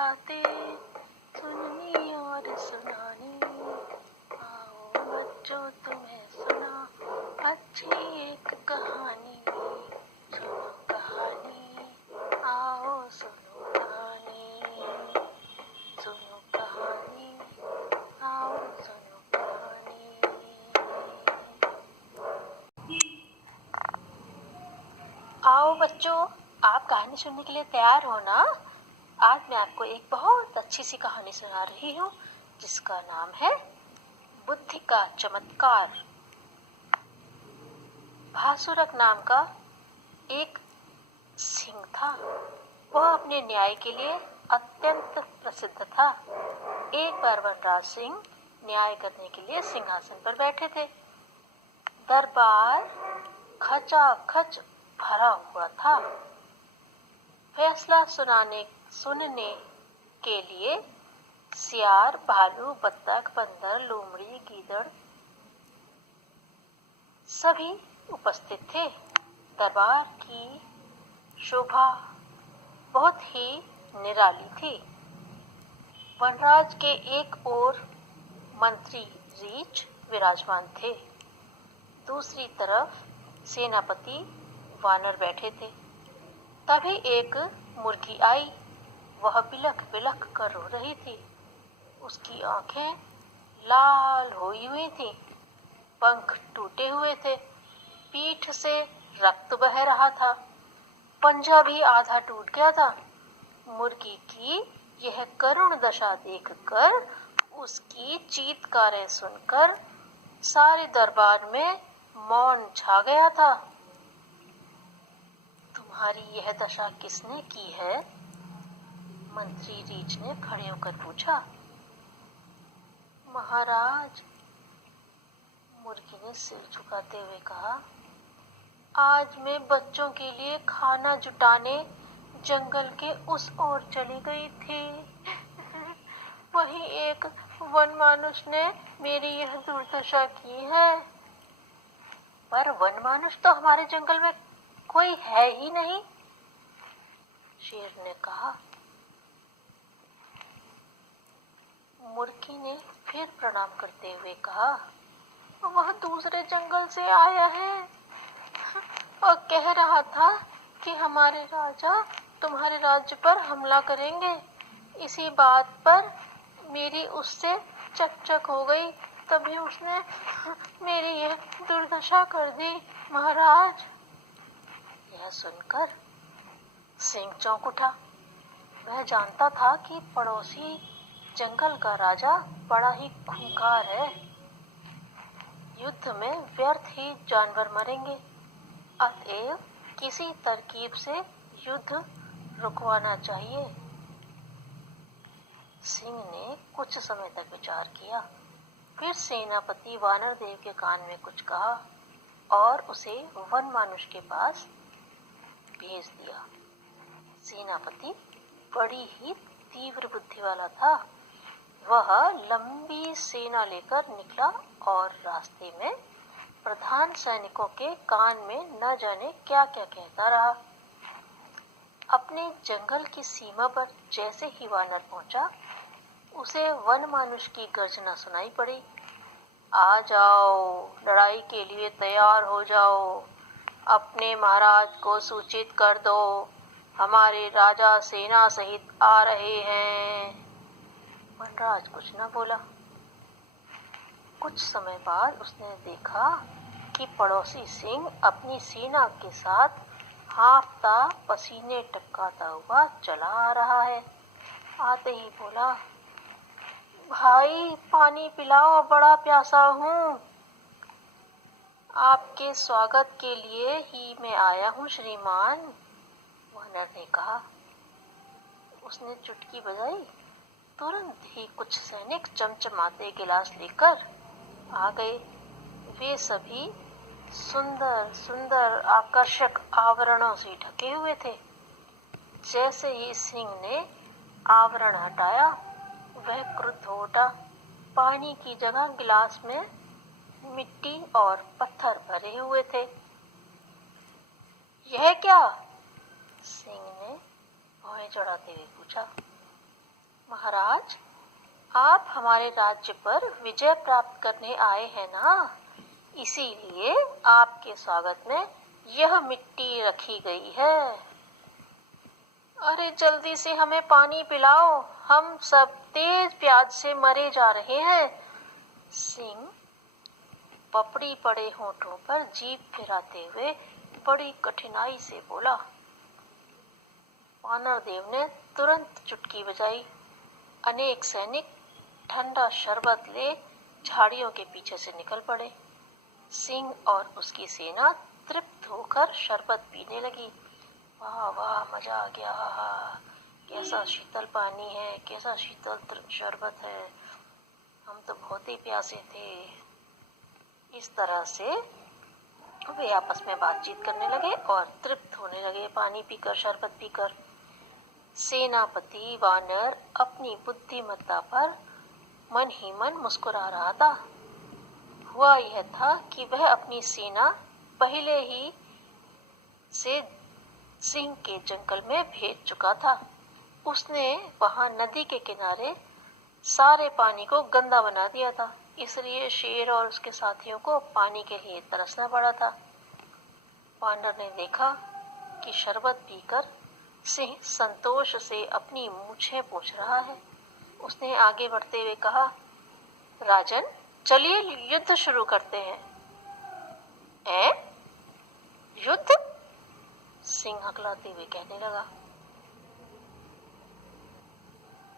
बातें सुननी और सुनानी। आओ बच्चों तुम्हें सुना अच्छी एक कहानी। सुनो कहानी, आओ सुनो कहानी। सुनो कहानी, आओ सुनो कहानी। आओ बच्चों, आप कहानी सुनने के लिए तैयार हो ना? आज मैं आपको एक बहुत अच्छी सी कहानी सुना रही हूँ जिसका नाम है बुद्धि का चमत्कार। भासुरक नाम का एक सिंह था। वह अपने न्याय के लिए अत्यंत प्रसिद्ध था। एक बार वनराज सिंह न्याय करने के लिए सिंहासन पर बैठे थे। दरबार खचाखच भरा हुआ था। फैसला सुनने के लिए सियार, भालू, बत्तख, बंदर, लोमड़ी, गीदड़ सभी उपस्थित थे। दरबार की शोभा बहुत ही निराली थी। वनराज के एक ओर मंत्री रीछ विराजमान थे, दूसरी तरफ सेनापति वानर बैठे थे। तभी एक मुर्गी आई। वह बिलख बिलख कर रो रही थी। उसकी आंखें लाल हुई हुई थी, पंख टूटे हुए थे, पीठ से रक्त बह रहा था, पंजा भी आधा टूट गया था। मुर्गी की यह करुण दशा देखकर, उसकी चीत्कारें सुनकर सारे दरबार में मौन छा गया था। तुम्हारी यह दशा किसने की है? मंत्री रीछ ने खड़े होकर पूछा। महाराज, मुर्गी ने सिर झुकाते हुए कहा, आज मैं बच्चों के लिए खाना जुटाने जंगल के उस ओर चली गई थी। वहीं एक वनमानुष ने मेरी यह दुर्दशा की है। पर वनमानुष तो हमारे जंगल में कोई है ही नहीं, शेर ने कहा। मुर्गी ने फिर प्रणाम करते हुए कहा, वह दूसरे जंगल से आया है और कह रहा था कि हमारे राजा तुम्हारे राज्य पर हमला करेंगे। इसी बात पर मेरी उससे चकचक हो गई, तभी उसने मेरी यह दुर्दशा कर दी महाराज। यह सुनकर सिंह चौंक उठा। वह जानता था कि पड़ोसी जंगल का राजा बड़ा ही खूंखार है। युद्ध में व्यर्थ ही जानवर मरेंगे, अतएव किसी तरकीब से युद्ध रुकवाना चाहिए। सिंह ने कुछ समय तक विचार किया, फिर सेनापति वानर देव के कान में कुछ कहा और उसे वन मानुष के पास भेज दिया। सेनापति बड़ी ही तीव्र बुद्धि वाला था। वह लंबी सेना लेकर निकला और रास्ते में प्रधान सैनिकों के कान में न जाने क्या क्या कहता रहा। अपने जंगल की सीमा पर जैसे ही वानर पहुंचा, उसे वन मानुष की गर्जना सुनाई पड़ी। आ जाओ, लड़ाई के लिए तैयार हो जाओ, अपने महाराज को सूचित कर दो, हमारे राजा सेना सहित आ रहे हैं। वनराज कुछ न बोला। कुछ समय बाद उसने देखा कि पड़ोसी सिंह अपनी सेना के साथ हाँफता, पसीने टपकाता हुआ चला आ रहा है। आते ही बोला, भाई पानी पिलाओ, बड़ा प्यासा हूँ। आपके स्वागत के लिए ही मैं आया हूँ श्रीमान, वानर ने कहा। उसने चुटकी बजाई। तुरंत ही कुछ सैनिक चमचमाते गिलास लेकर आ गए। वे सभी सुंदर सुंदर आकर्षक आवरणों से ढके हुए थे। जैसे ही सिंह ने आवरण हटाया, वह क्रुद्ध हो उठा। पानी की जगह गिलास में मिट्टी और पत्थर भरे हुए थे। यह क्या? सिंह ने भौहें चढ़ाते हुए पूछा। महाराज, आप हमारे राज्य पर विजय प्राप्त करने आए हैं ना, इसीलिए आपके स्वागत में यह मिट्टी रखी गई है। अरे जल्दी से हमें पानी पिलाओ, हम सब तेज प्यास से मरे जा रहे हैं। सिंह पपड़ी पड़े होठों पर जीभ फिराते हुए बड़ी कठिनाई से बोला। वानर देव ने तुरंत चुटकी बजाई। अनेक सैनिक ठंडा शरबत ले झाड़ियों के पीछे से निकल पड़े। सिंह और उसकी सेना तृप्त होकर शरबत पीने लगी। वाह वाह, मजा आ गया, कैसा शीतल पानी है, कैसा शीतल शरबत है, हम तो बहुत ही प्यासे थे। इस तरह से वे आपस में बातचीत करने लगे और तृप्त होने लगे पानी पीकर, शरबत पीकर। सेनापति वानर अपनी बुद्धिमत्ता पर मन ही मन मुस्कुरा रहा था। हुआ यह था कि वह अपनी सेना पहले ही से सिंह के जंगल में भेज चुका था। उसने वहां नदी के किनारे सारे पानी को गंदा बना दिया था, इसलिए शेर और उसके साथियों को पानी के लिए तरसना पड़ा था। वानर ने देखा कि शरबत पीकर सिंह संतोष से अपनी मूछें पोंछ रहा है। उसने आगे बढ़ते हुए कहा, राजन, चलिए युद्ध शुरू करते हैं। युद्ध? सिंह हकलाते हुए कहने लगा,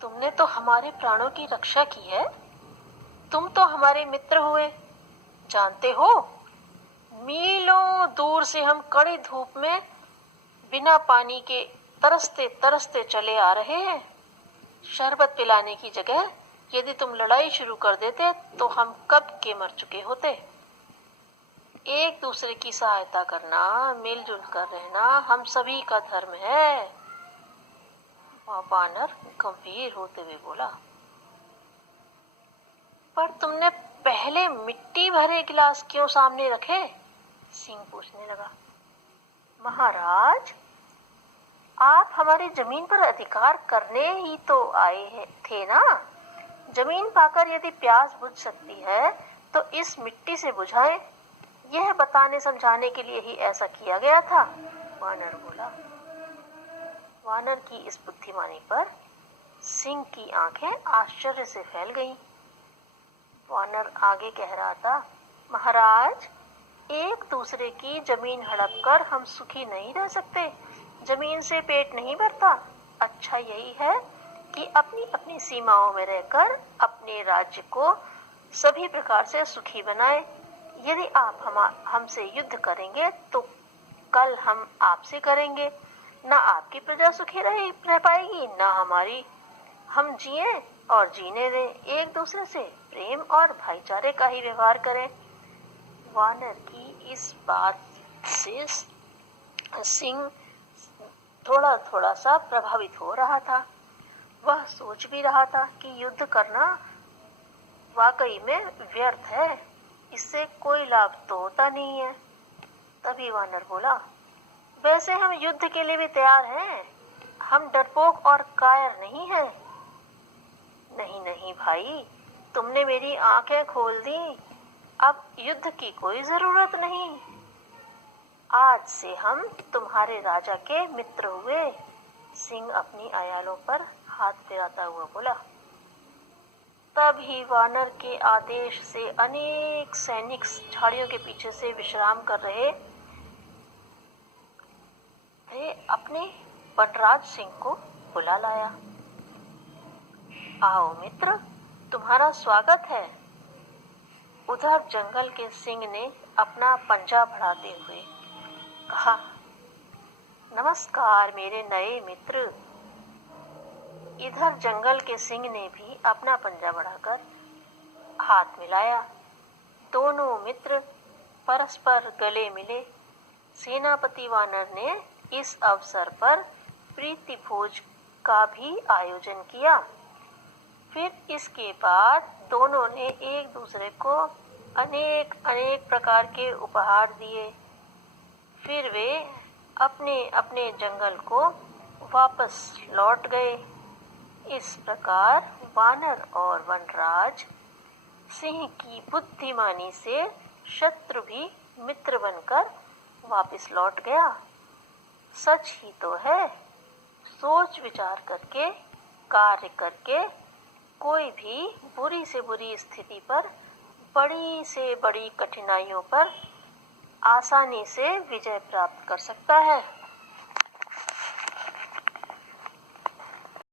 तुमने तो हमारे प्राणों की रक्षा की है, तुम तो हमारे मित्र हुए। जानते हो, मीलों दूर से हम कड़ी धूप में बिना पानी के तरसते तरसते चले आ रहे हैं। शरबत पिलाने की जगह यदि तुम लड़ाई शुरू कर देते तो हम कब के मर चुके होते। एक दूसरे की सहायता करना, मिलजुल कर रहना हम सभी का धर्म है। वानर गंभीर होते हुए बोला, पर तुमने पहले मिट्टी भरे गिलास क्यों सामने रखे? सिंह पूछने लगा। महाराज, आप हमारी जमीन पर अधिकार करने ही तो आए थे ना। जमीन पाकर यदि प्यास बुझ सकती है तो इस मिट्टी से बुझाएं। यह बताने समझाने के लिए ही ऐसा किया गया था, वानर बोला। वानर की इस बुद्धिमानी पर सिंह की आंखें आश्चर्य से फैल गईं। वानर आगे कह रहा था, महाराज, एक दूसरे की जमीन हड़प कर हम सुखी नहीं रह सकते। जमीन से पेट नहीं भरता। अच्छा यही है कि अपनी अपनी सीमाओं में रहकर अपने राज्य को सभी प्रकार से सुखी बनाए। यदि आप हमसे युद्ध करेंगे तो कल हम आपसे करेंगे। ना आपकी प्रजा सुखी रह पाएगी, ना हमारी। हम जिए और जीने दें, एक दूसरे से प्रेम और भाईचारे का ही व्यवहार करें। वानर की इस बात से सिंह थोड़ा थोड़ा सा प्रभावित हो रहा था। वह सोच भी रहा था कि युद्ध करना वाकई में व्यर्थ है, इससे कोई लाभ तो होता नहीं है। तभी वानर बोला, वैसे हम युद्ध के लिए भी तैयार हैं, हम डरपोक और कायर नहीं हैं। नहीं नहीं भाई, तुमने मेरी आंखें खोल दी, अब युद्ध की कोई जरूरत नहीं। आज से हम तुम्हारे राजा के मित्र हुए। सिंह अपनी अयालों पर हाथ फिराता हुआ बोला। तभी वानर के आदेश से अनेक सैनिक झाड़ियों के पीछे से विश्राम कर रहे थे अपने वनराज सिंह को बुला लाया। आओ मित्र, तुम्हारा स्वागत है। उधर जंगल के सिंह ने अपना पंजा बढ़ाते हुए कहा, नमस्कार मेरे नए मित्र। इधर जंगल के सिंह ने भी अपना पंजा बढ़ाकर हाथ मिलाया। दोनों मित्र परस्पर गले मिले। सेनापति वानर ने इस अवसर पर प्रीति भोज का भी आयोजन किया। फिर इसके बाद दोनों ने एक दूसरे को अनेक अनेक प्रकार के उपहार दिए। फिर वे अपने अपने जंगल को वापस लौट गए। इस प्रकार वानर और वनराज सिंह की बुद्धिमानी से शत्रु भी मित्र बनकर वापस लौट गया। सच ही तो है, सोच विचार करके कार्य करके कोई भी बुरी से बुरी स्थिति पर, बड़ी से बड़ी कठिनाइयों पर आसानी से विजय प्राप्त कर सकता है।